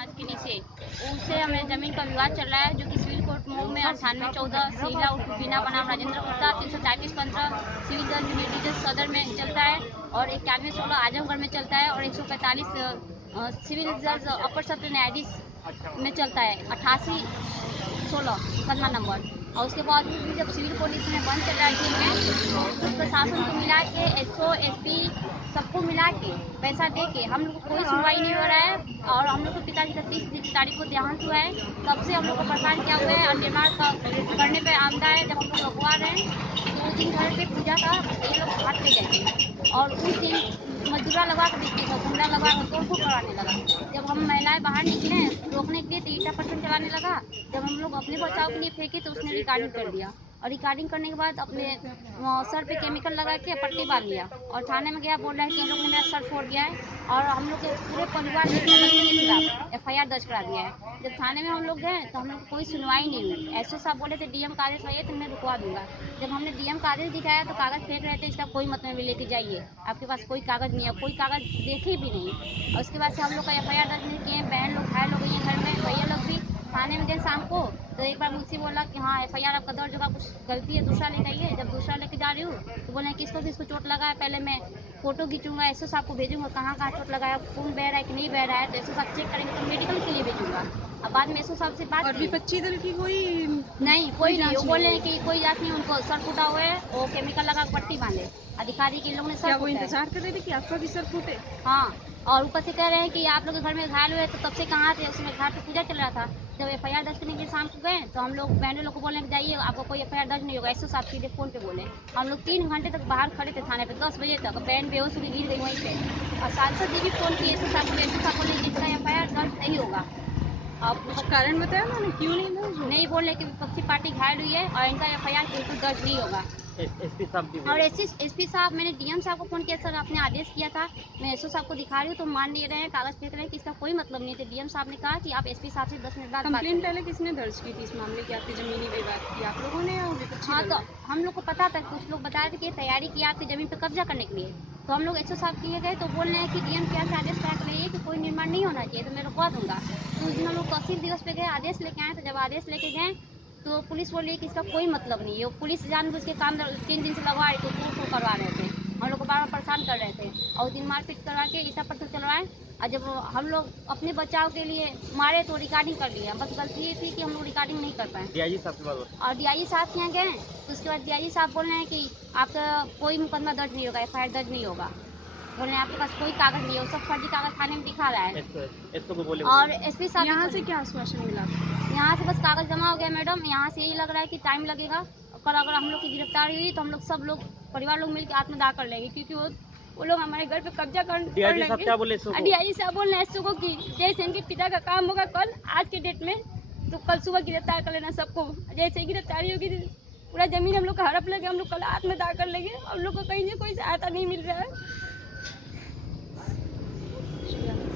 आज के नीचे उससे हमें जमीन का विवाद चल रहा है, जो कि सिविल कोर्ट मऊ में 9814 सीला उर्फीना बनाम राजेंद्र गुप्ता 333-15 सिविल जज यूनिटी जज सदर में चलता है और 9116 आजमगढ़ में चलता है और 145 सिविल जज अपर सत्र न्यायाधीश में चलता है 8816 मुकदमा नंबर। और उसके बाद भी जब सिविल कोर्ट इसमें बंद चल रहा है तो प्रशासन को मिला के एसओ एसपी सबको मिला के पैसा दे के हम लोग को कोई सुनवाई नहीं हो रहा है। और हम लोग के पिताजी का 30 तारीख को देहांत हुआ है, तब से हम लोग को परेशान किया हुआ है और निर्माण करने पे आमदा है। जब हम लोग लगवा रहे हैं तो उस दिन घर पे पूजा था, ये लोग घाट पे गए थे और उस दिन मजदूरा लगा कर देखते थे, गुंडा लगा कर तोड़ फोड़ कराने लगा। जब हम महिलाएं बाहर निकले रोकने के लिए तो ईटा पत्थर चलाने लगा। जब हम लोग अपने बचाव के लिए फेंके तो उसने रिकॉर्डिंग कर दिया और रिकॉर्डिंग करने के बाद अपने सर पे केमिकल लगा के पट्टी बांध लिया और थाने में गया, बोल रहा है कि इन लोग ने मेरा सर फोड़ दिया है और हम लोग के पूरे परिवार के सदस्य के खिलाफ FIR दर्ज करा दिया है। जब थाने में हम लोग गए तो हम लोग को कोई सुनवाई नहीं हुई। एसओ साहब बोले थे DM का आदेश लाइए तो मैं रुकवा दूंगा। जब हमने DM का आदेश दिखाया तो कागज फेंक रहे थे, इसका कोई मतलब नहीं, लेके जाइए, आपके पास कोई कागज नहीं है, कोई कागज देखे भी नहीं। और उसके बाद से हम लोग का FIR दर्ज नहीं किए। बहन लोग घायल हो गई हैं घर में, भैया लोग भी थाने में गए शाम को तो एक बार मुझसे बोला कि हाँ FIR आपका दर्ज होगा, कुछ गलती है दूसरा लेके आइए। जब दूसरा लेके जा रही हूँ तो बोले किसको किसको चोट लगा है, पहले मैं फोटो खींचूंगा, एसओ साहब को भेजूंगा कहाँ कहाँ चोट लगा है, खून बह रहा है कि नहीं बह रहा है, तो एसओ साहब चेक करेंगे तो मेडिकल के लिए भेजूंगा। अब बाद में एसओ साहब से बात और विपक्षी दल की कोई नहीं, कोई नहीं, वो बोल रहे हैं कि कोई जांच नहीं, उनको सर फूटा हुआ है, वो केमिकल लगा पट्टी बांधे अधिकारी के लोग ने सर क्या वो फूटा है। इंतजार कर रहे थे कि आपका भी सर फूटे? हाँ, और ऊपर से कह रहे हैं कि आप लोग के घर में घायल हुए तो तब से कहाँ थे, उसमें घाट पे पूजा चल रहा था। जब FIR दर्ज करने के लिए शाम को गए तो हम लोग बहनों लोग को बोले कि जाइए आपको कोई FIR दर्ज नहीं होगा, एसओ साहब सीधे फोन पे बोले। हम लोग 3 घंटे तक बाहर खड़े थे थाने पे, 10 बजे तक बहन बेहोश होकर गिर गई वहीं पे और सांसद जी भी फोन किए एसओ साहब को, एसओ साहब बोले कि इसका FIR दर्ज नहीं होगा। अब कुछ कारण बताया उन्होंने क्यों नहीं दर्ज हुआ? नहीं, बोल रहे कि विपक्षी पार्टी घायल हुई है और इनका FIR बिल्कुल दर्ज नहीं होगा। एसपी साहब और एसपी साहब, मैंने DM साहब को फोन किया, सर आपने आदेश किया था, मैं एसओ साहब को दिखा रही हूँ तो मान नहीं रहे हैं, कागज फेंक रहे हैं कि इसका कोई मतलब नहीं है। तो DM साहब ने कहा कि आप SP साहब से 10 मिनट बाद बात कंप्लेन करें। पहले किसने दर्ज की थी इस मामले की, आपकी जमीनी विवाद की, आप लोगों ने या विपक्षी हाँ, दल तो ने? हम लोग को पता था, कुछ लोग बता रहे थे कि तैयारी की आपकी जमीन पे कब्जा करने के लिए। तो हम लोग एसओ साहब के गए तो बोल रहे हैं कि DM क्या से आदेश करा के लाइए कि कोई निर्माण नहीं होना चाहिए, तो मैं रुकवा दूंगा। तो उस दिन हम लोग तहसील दिवस पे गए, आदेश लेके आए। तो जब आदेश लेके गए तो पुलिस बोल रही है कि इसका कोई मतलब नहीं है, वो पुलिस जानबूझ के काम 3 दिन से लगवा रही थी, तोड़ फोड़ करवा रहे थे, हम लोग को बार बार परेशान कर रहे थे और उस दिन मारपीट करवा के ईटा पत्थर चलवाए। और जब हम लोग अपने बचाव के लिए मारे तो रिकॉर्डिंग कर लिया, बस गलती ये थी कि हम लोग रिकॉर्डिंग नहीं कर पाए। DIG साहब के बाद और DIG साहब के यहाँ गए तो उसके बाद DIG साहब बोल रहे हैं कि आपका कोई मुकदमा दर्ज नहीं होगा, FIR दर्ज नहीं होगा, बोल रहे हैं आपके पास कोई कागज नहीं है, वो सब फर्जी कागज थाने में दिखा रहा है। एसओ को बोले और SP साहब यहाँ से क्या आश्वासन मिला? यहाँ से बस कागज जमा हो गया मैडम, यहाँ से यही लग रहा है कि टाइम लगेगा। कल अगर हम लोग की गिरफ्तारी हुई तो हम लोग सब लोग परिवार लोग मिलकर आत्मदाह कर लेंगे, क्योंकि वो लोग हमारे घर पे कब्जा कर DIG साहब क्या बोले एसओ को? DIG साहब बोल रहे हैं एसओ को कि जैसे इनके पिता का काम होगा कल आज के डेट में तो कल सुबह गिरफ्तार कर लेना सबको, जैसे गिरफ्तारी होगी पूरा जमीन हम लोग का हड़प लेंगे, हम लोग कल आत्मदाह कर लेंगे, हम लोग को कहीं से कोई सहायता नहीं मिल रहा है।